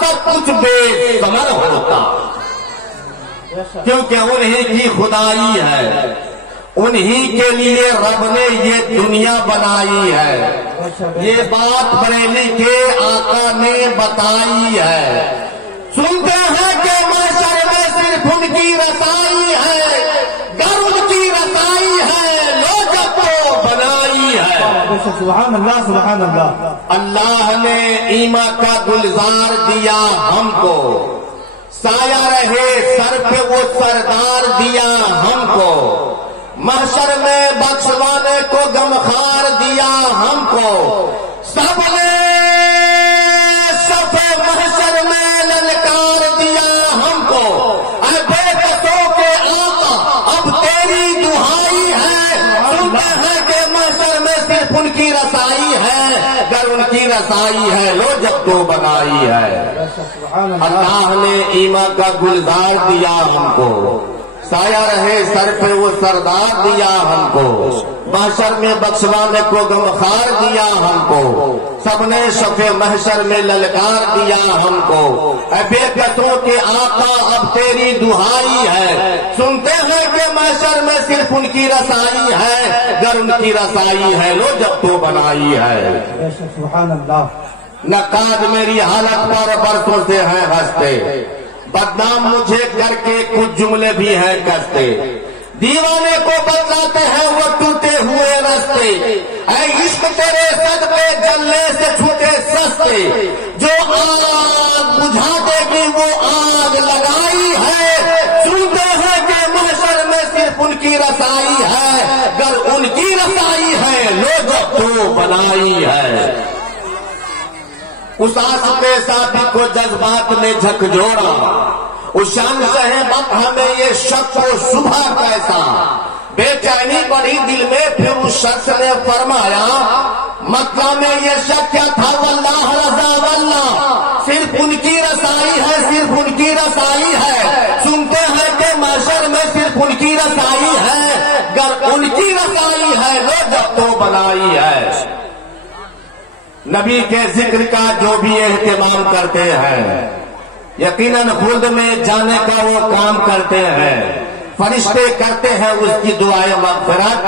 सब कुछ बेसमर होता, क्योंकि उन्हीं की खुदाई है, उन्हीं के लिए रब ने ये दुनिया बनाई है। ये बात बरेली के आका ने बताई है। सुनते हैं कि महशर में सिर्फ उनकी रसाई है, गर उनकी रसाई है लोग को बनाई है। सुभान अल्लाह, सुभान अल्लाह। अल्लाह ने ईमा का गुलजार दिया हमको, साया रहे सर पे वो सरदार दिया हमको, महशर में बख्शवाने को गमखार दिया हमको, सबने सफे महशर में ललकार दिया हमको। बेकसों के आका अब तेरी दुहाई है, सुनते हैं कि महशर में सिर्फ उनकी रसाई है, गर उनकी रसाई है लो जब तो बनाई है। अल्लाह ने ईमा का गुलजार दिया हमको, साया रहे सर पे वो सरदार दिया हमको, महशर में बख्शवाने को गमखार दिया हमको, सबने शफे महशर में ललकार दिया हमको। बेकसों के आका अब तेरी दुहाई है, सुनते हैं कि महशर में सिर्फ उनकी रसाई है, गर उनकी रसाई है लो जब तो बनाई है। सुभान अल्लाह। नकाद मेरी हालत पर बरसों से है हंसते, बदनाम मुझे करके कुछ जुमले भी हैं कसते, दीवाने को बतलाते हैं वो टूटे हुए रास्ते, ऐ इश्क तेरे सदके जलने से छूटे सस्ते, जो आग बुझा देगी वो आग लगाई है। सुनते हैं कि महशर में सिर्फ उनकी रसाई है, गर उनकी रसाई है लोग तो बनाई है। उस आशिक़े साथी को जज्बात ने झकझोरा, उस शान से है वक्त हमें ये शक व शुबा कैसा, बेचैनी बढ़ी दिल में फिर उस शख्स ने फरमाया, मक्का में ये शक क्या था वल्लाह रज़ा वल्लाह, सिर्फ उनकी रसाई है, सिर्फ उनकी रसाई है। सुनते हैं कि महशर में सिर्फ उनकी रसाई है, गर उनकी रसाई है लो जब तो बनाई है। नबी के जिक्र का जो भी एहतमाम करते हैं, यकीनन खुद में जाने का वो काम करते हैं, फरिश्ते करते हैं उसकी दुआए मग़फ़िरत,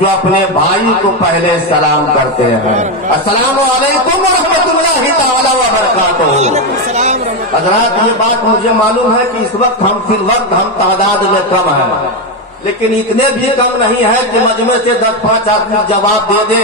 जो अपने भाई को पहले सलाम करते हैं। अस्सलामु अलैकुम व रहमतुल्लाहि तआला व बरकातुहू। हज़रात, ये बात मुझे मालूम है कि इस वक्त हम तादाद में कम है, लेकिन इतने भी कम नहीं है कि मजमे से 10-5 आदमी जवाब दे दे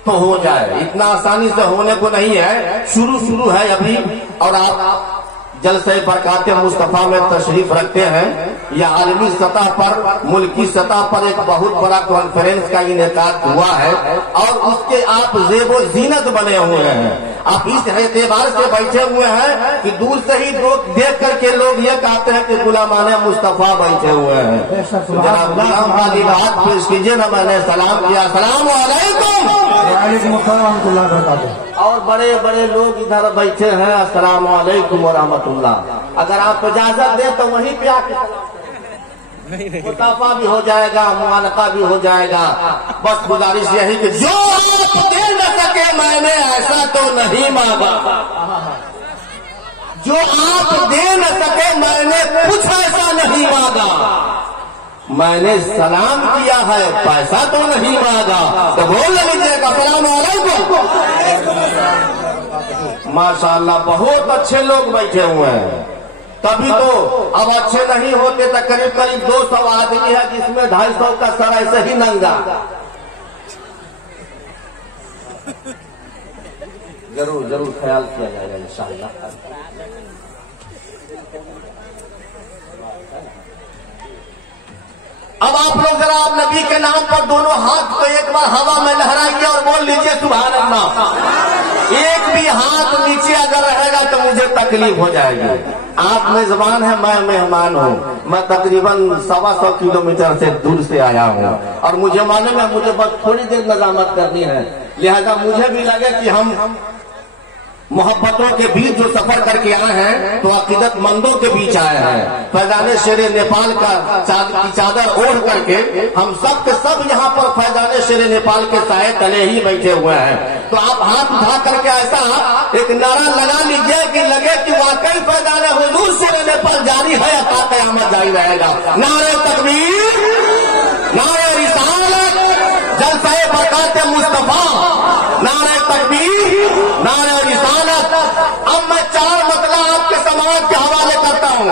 तो हो जाए। इतना आसानी से होने को नहीं है, शुरू है अभी। और आप जलसे बरकाते मुस्तफा में तशरीफ रखते हैं, यह आलमी सतह पर, मुल्की सतह पर एक बहुत बड़ा कॉन्फ्रेंस का इनेकाद हुआ है, और उसके आप ज़ेबो ज़ीनत बने हुए हैं। आप इस एतबार से बैठे हुए हैं कि दूर से ही देख करके लोग ये कहते हैं कि गुलामाने मुस्तफा बैठे हुए हैं। जनाब गुलाम वाली बात पेश कीजिए ना, मैंने सलाम किया, अस्सलामु अलैकुम। और बड़े बड़े लोग इधर बैठे हैं, अस्सलामु अलैकुम व रहमतुल्लाह। अगर आप इजाजत दें तो वहीं पे आके मुताफा भी हो जाएगा, मुआनका भी हो जाएगा। बस गुजारिश यही कि जो आप दे न सके मैंने ऐसा तो नहीं मांगा, जो आप दे न सके मैंने कुछ ऐसा नहीं मांगा, मैंने सलाम किया है, पैसा तो नहीं मांगा। तो बोल लीजिएगा अस्सलामु अलैकुम। माशाअल्लाह, बहुत अच्छे लोग बैठे हुए हैं। तभी तो अब अच्छे नहीं होते तो करीब करीब 200 आदमी है, जिसमें 250 का सर ऐसे ही नंगा। जरूर जरूर ख्याल किया जाएगा इंशाअल्लाह। अब आप लोग जरा आप नबी के नाम पर दोनों हाथ को एक बार हवा में लहराइए और बोल लीजिए सुभान अल्लाह। एक भी हाथ नीचे अगर रहेगा तो मुझे तकलीफ हो जाएगी। आप मेजबान हैं, मैं मेहमान हूँ। मैं तकरीबन 125 किलोमीटर से दूर से आया हूँ और मुझे मालूम है मुझे बस थोड़ी देर नजामत करनी है, लिहाजा मुझे भी लगे कि हम मोहब्बतों के बीच जो सफर करके आए हैं तो अकीदतमंदों के बीच आए हैं। फैजान शेर नेपाल का की चादर ओढ़ करके हम सब के सब यहाँ पर फैजान शेर नेपाल के साए तले ही बैठे हुए हैं। तो आप हाथ उठा करके ऐसा एक नारा लगा लीजिए कि लगे कि वाकई फैजान हुजूर शेर नेपाल जारी है, अता क़यामत जारी रहेगा। नारे तकबीर, नारे रिसालत, जलसाए बरकत मुस्तफा, नारे तकबीर, नारे रिसालत। अब मैं 4 मतला आपके समाज के हवाले करता हूँ,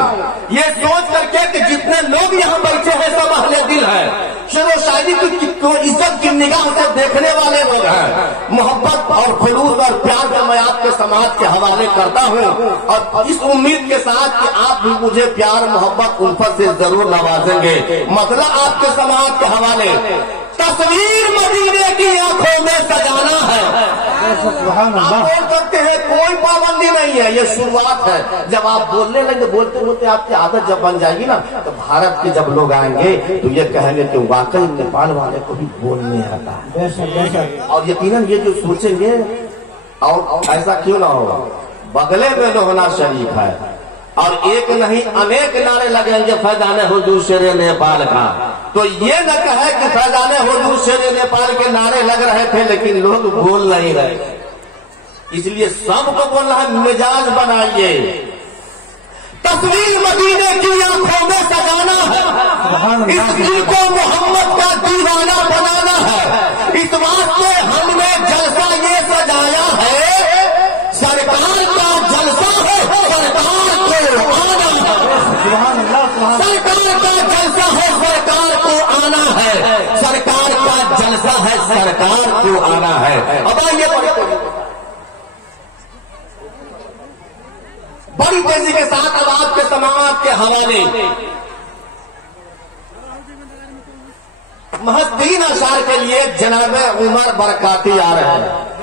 ये सोच करके कि जितने लोग यहाँ बैठे हैं सब अहले दिल है, शेर शायरी को इज्जत की निगाह से देखने वाले लोग हैं। मोहब्बत और खुलूस और प्यार का मैं आपके समाज के हवाले करता हूँ और इस उम्मीद के साथ कि आप भी मुझे प्यार मोहब्बत उल्फत से जरूर नवाजेंगे। मतलब आपके समाज के हवाले तस्वीर मदीने की आंखों में सजाना है। आप बोल सकते हैं, कोई पाबंदी नहीं है, ये शुरुआत है। जब आप बोलने लगे, बोलते बोलते आपकी आदत जब बन जाएगी ना, तो भारत के जब लोग आएंगे तो ये कहेंगे कि वाकई नेपाल वाले को भी बोलने आता है। और यकीनन ये जो सोचेंगे, और ऐसा क्यों ना हो, बगले में लोहना शरीफ है और एक नहीं अनेक नारे लगेंगे फैजान हुजूर शेर नेपाल का। तो ये न कहे कि फैजान हुजूर शेर नेपाल के नारे लग रहे थे लेकिन लोग बोल नहीं रहे। इसलिए सबको बोलना है, मिजाज बनाइए, तस्वीर मदीने की आंखों में सजाना है, इस दिल को मोहम्मद का दीवाना बनाना है। इस बात से हमने जलसा ये सजाया है, सरकार का जलसा है, सरकार को आना है। सरकार का जलसा है, सरकार को आना है। सरकार का जलसा है, सरकार को आना है। अब आइए बड़ी तेजी के साथ अब आपके समाज के हवाले महज 3 अशार के लिए जनाब उमर बरकाती आ रहे हैं।